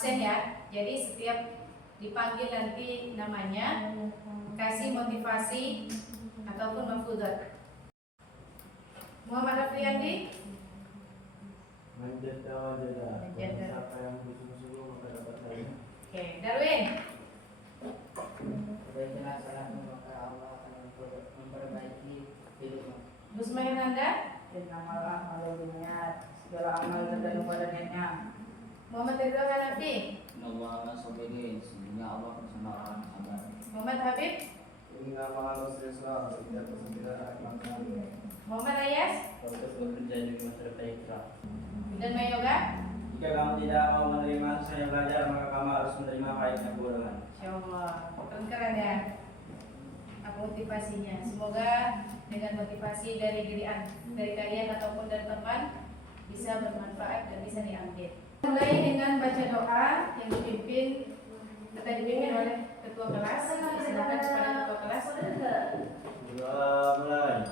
absen ya. Jadi setiap dipanggil nanti namanya kasih motivasi ataupun mafuzat. Muhammad Afriandi. Menjaga wajah. Siapa yang bersungguh-sungguh maka dapat hadiah. Oke, Darwin. Perbaikilah salatmu maka Allah akan memperbaiki hidupmu. Gusma Hernanda. Innamal a'malu binniyat. Segala amal tergantung pada niatnya. Muhammad Ridwan Hanafi. Innallaha sabirin, sesungguhnya Allah bersama orang yang sabar. Muhammad Habib. Inna ma'al usri yusra. Setiap kesulitan akan datang. Muhammad Ayas. Proses bekerja di masa baiklah. Dan Mayoga. Jika kamu tidak mau menerima susahnya belajar, maka kamu harus menerima pahitnya kebodohan. Insyaallah. Keren ya. Apa motivasinya? Semoga dengan motivasi dari dari kalian ataupun dari teman bisa bermanfaat dan bisa diambil. Mulai dengan baca doa yang dipimpin oleh ketua kelas. Silakan kepada ketua kelas. Mulai.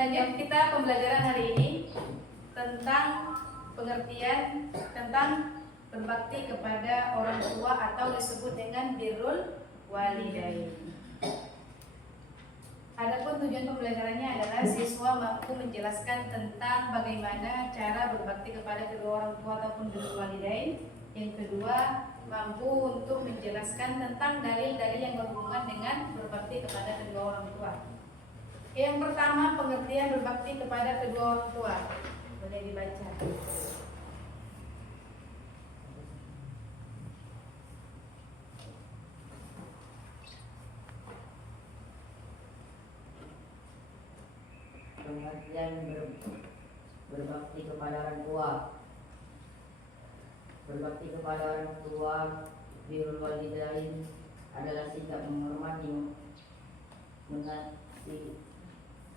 Lanjut kita pembelajaran hari ini tentang pengertian tentang berbakti kepada orang tua atau disebut dengan birrul walidain. Adapun tujuan pembelajarannya adalah siswa mampu menjelaskan tentang bagaimana cara berbakti kepada kedua orang tua ataupun birrul walidain. Yang kedua, mampu untuk menjelaskan tentang dalil-dalil yang berhubungan dengan berbakti kepada kedua orang tua. Yang pertama, pengertian berbakti kepada kedua orang tua. Boleh dibaca. Pengertian berbakti kepada orang tua. Berbakti kepada orang tua, birrul walidain adalah sikap menghormati,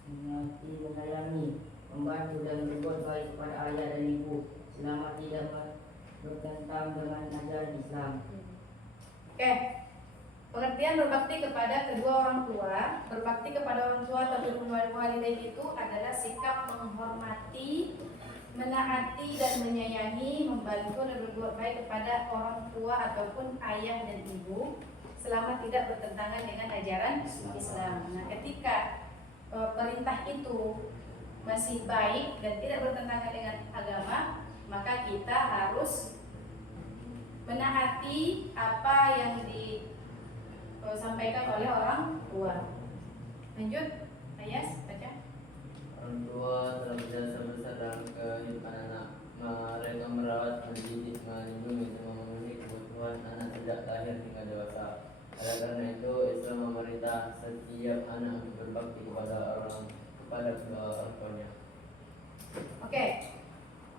menyayangi, membantu dan berbuat baik kepada ayah dan ibu selama tidak bertentang dengan ajaran Islam. Oke. Pengertian berbakti kepada kedua orang tua, berbakti kepada orang tua atau birrul walidain itu adalah sikap menghormati, menaati dan menyayangi, membantu dan berbuat baik kepada orang tua ataupun ayah dan ibu selama tidak bertentangan dengan ajaran Islam. Nah, ketika perintah itu masih baik dan tidak bertentangan dengan agama, maka kita harus menaati apa yang disampaikan oleh orang tua. Lanjut, Ayas, baca. Orang tua telah berjasa besar dalam kehidupan anak. Mereka merawat, mendidik, melindungi, serta memenuhi kebutuhan anak sejak lahir hingga dewasa. Oleh karena itu, Islam memerintah setiap anak untuk berbakti kepada kedua orang tuanya. Oke,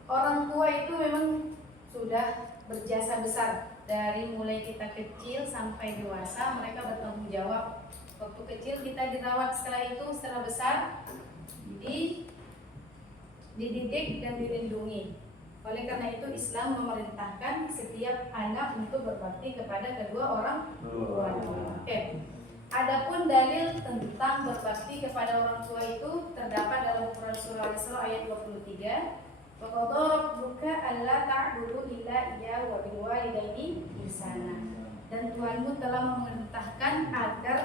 orang tua itu memang sudah berjasa besar dari mulai kita kecil sampai dewasa. Mereka bertanggung jawab. Waktu kecil kita dirawat, setelah besar dididik dan dilindungi. Oleh karena itu Islam memerintahkan setiap anak untuk berbakti kepada kedua orang tua. Oke. Adapun dalil tentang berbakti kepada orang tua itu terdapat dalam Quran surah Al-Isra ayat 23. Wa qadha rabbuka alla ta'budu illa iyyahu wa bil walidaini ihsana. Dan Tuhanmu telah memerintahkan agar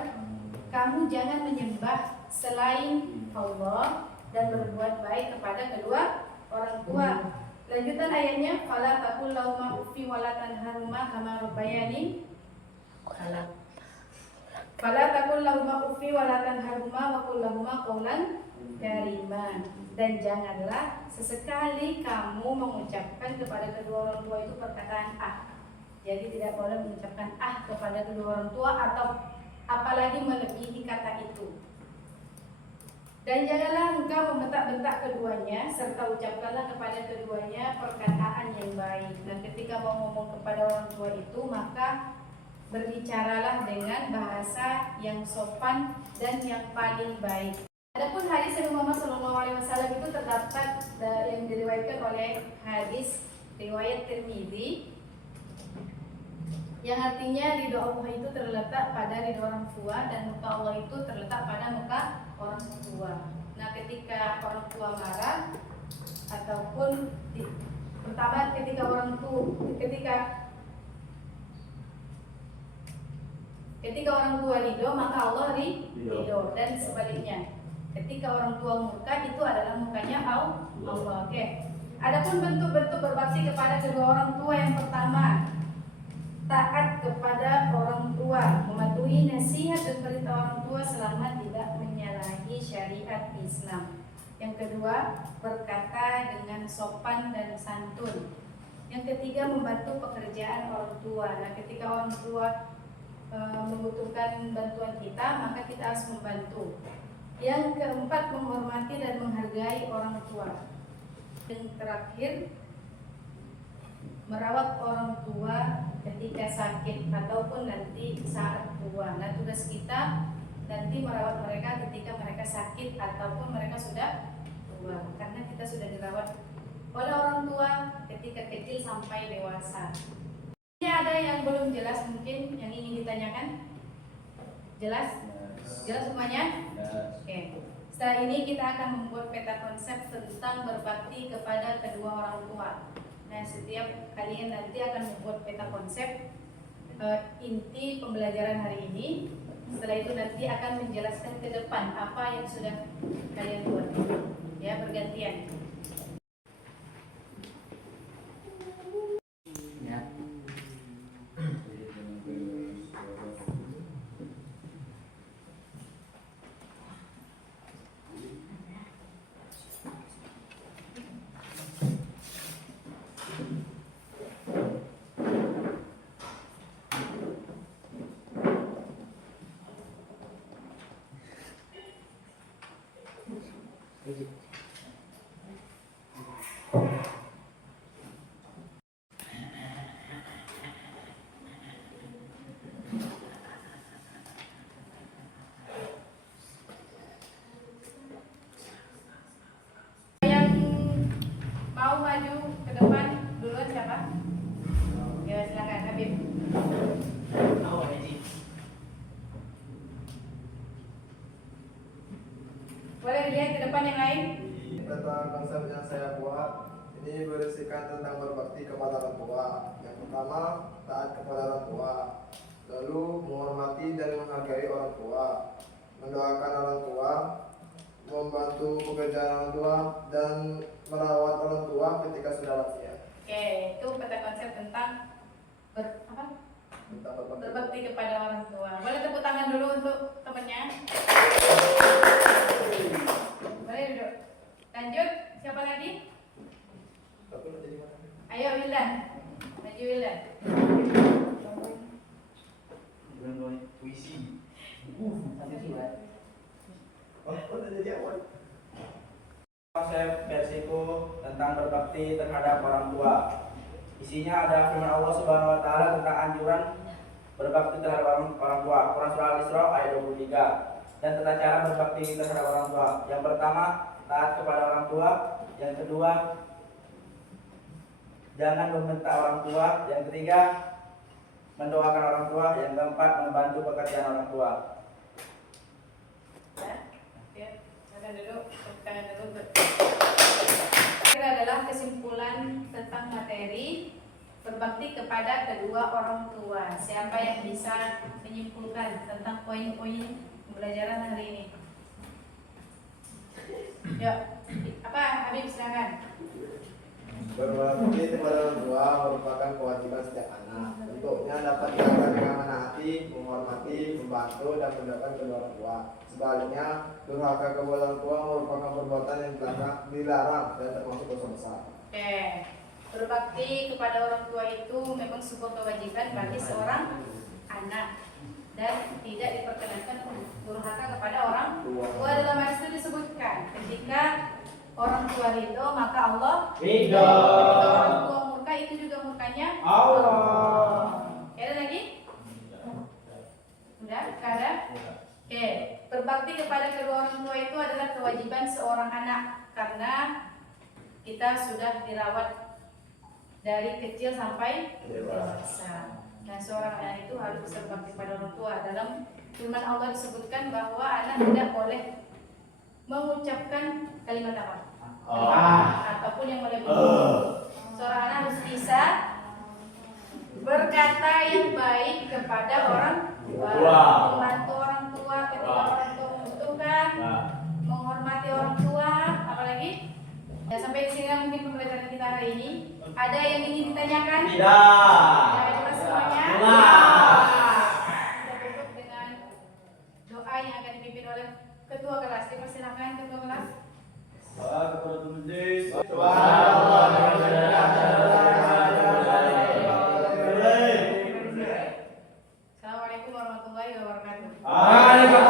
kamu jangan menyembah selain Allah dan berbuat baik kepada kedua orang tua. Lanjutan ayatnya, fala taqul lahuma uffi wa la tanharhuma kama rabbayani fala taqul lahuma uffi wa la tanharhuma wa qul lahuma qawlan karima. Dan janganlah sesekali kamu mengucapkan kepada kedua orang tua itu perkataan ah. Jadi tidak boleh mengucapkan ah kepada kedua orang tua atau apalagi melebihi kata itu. Dan janganlah engkau membentak-bentak keduanya, serta ucapkanlah kepada keduanya perkataan yang baik. Dan ketika mau ngomong kepada orang tua itu, maka berbicaralah dengan bahasa yang sopan dan yang paling baik. Adapun hadis Nabi Muhammad SAW itu terdapat yang diriwayatkan oleh hadis riwayat Tirmidzi, yang artinya ridho Allah itu terletak pada ridho orang tua dan muka Allah itu terletak pada muka orang tua. Nah, ketika orang tua marah ataupun pertama ketika orang tua ridho maka Allah ridho, dan sebaliknya ketika orang tua murka itu adalah mukanya Allah. Oke. Adapun bentuk-bentuk berbakti kepada kedua orang tua, yang pertama taat kepada orang tua, mematuhi nasihat dan perintah orang tua selama tidak menyalahi syariat Islam. Yang kedua, berkata dengan sopan dan santun. Yang ketiga, membantu pekerjaan orang tua. Nah, ketika orang tua membutuhkan bantuan kita, maka kita harus membantu. Yang keempat, menghormati dan menghargai orang tua. Yang terakhir, merawat orang tua ketika sakit ataupun nanti saat tua. Nah, tugas kita nanti merawat mereka ketika mereka sakit ataupun mereka sudah tua, karena kita sudah dirawat oleh orang tua ketika kecil sampai dewasa. Ini ada yang belum jelas mungkin yang ingin ditanyakan? Jelas? Jelas semuanya? Oke. Setelah ini kita akan membuat peta konsep tentang berbakti kepada kedua orang tua. Nah, setiap kalian nanti akan membuat peta konsep inti pembelajaran hari ini. Setelah itu nanti akan menjelaskan ke depan apa yang sudah kalian buat. Ya, bergantian. Ya. Yang mau maju ke depan duluan siapa? Ya, silakan Habib. Boleh dilihat ke depan yang lain? Peta konsep yang saya buat ini berisikan tentang berbakti kepada orang tua. Yang pertama, taat kepada orang tua. Lalu menghormati dan menghargai orang tua, mendoakan orang tua, membantu pekerjaan orang tua, dan merawat orang tua ketika sudah lansia. Oke, itu peta konsep tentang Tentang berbakti. berbakti kepada orang tua. Boleh tepuk tangan dulu untuk temannya. Boleh duduk. Lanjut, siapa lagi? Tapi menjadi mana? Ayo Wildan. Maju Wildan. Puisi. Sampai sini, Pak. Oh, udah jadi awal. Konsep versiku tentang berbakti terhadap orang tua. Isinya ada firman Allah Subhanahu wa taala tentang anjuran berbakti terhadap orang tua. Quran surah Al-Isra ayat 23. Dan tata cara berbakti terhadap orang tua. Yang pertama, taat kepada orang tua. Yang kedua, jangan membentak orang tua. Yang ketiga, mendoakan orang tua. Yang keempat, membantu pekerjaan orang tua. Ya, silakan duduk. Tepuk tangan dulu. Ini adalah kesimpulan tentang materi berbakti kepada kedua orang tua. Siapa yang bisa menyimpulkan tentang poin-poin pembelajaran hari ini? Yuk, apa Habib silakan. Berbakti kepada orang tua merupakan kewajiban setiap anak. Bentuknya dapat dilakukan dengan menaati, menghormati, membantu, dan mendoakan kedua orang tua. Sebaliknya, durhaka kepada orang tua merupakan perbuatan yang dilarang dan termasuk dosa besar. Oke, berbakti kepada orang tua itu memang sebuah kewajiban bagi seorang anak dan tidak diperkenankan durhaka kepada orang tua. Dalam hadis itu disebutkan ketika orang tua ridho maka Allah Ridho. Ketika orang tua murka itu juga murkanya Allah. Ada lagi? Udah? Ada? Oke, berbakti kepada kedua orang tua itu adalah kewajiban seorang anak karena kita sudah dirawat dari kecil sampai dewasa. Nah, seorang anak itu harus bisa berbakti pada orang tua. Dalam firman Allah disebutkan bahwa anak tidak boleh mengucapkan kalimat apa? Ataupun yang melebihi. Seorang anak harus bisa berkata yang baik kepada orang tua, membantu orang tua ketika orang tua membutuhkan, menghormati orang tua, apalagi? Ya, sampai di sini mungkin pembelajaran kita hari ini. Ada yang ingin ditanyakan? Tidak. Ya, jelas semuanya. Jelas. Kita tutup dengan doa yang akan dipimpin oleh ketua kelas. Dipersilakan ketua kelas. Assalamualaikum warahmatullahi wabarakatuh.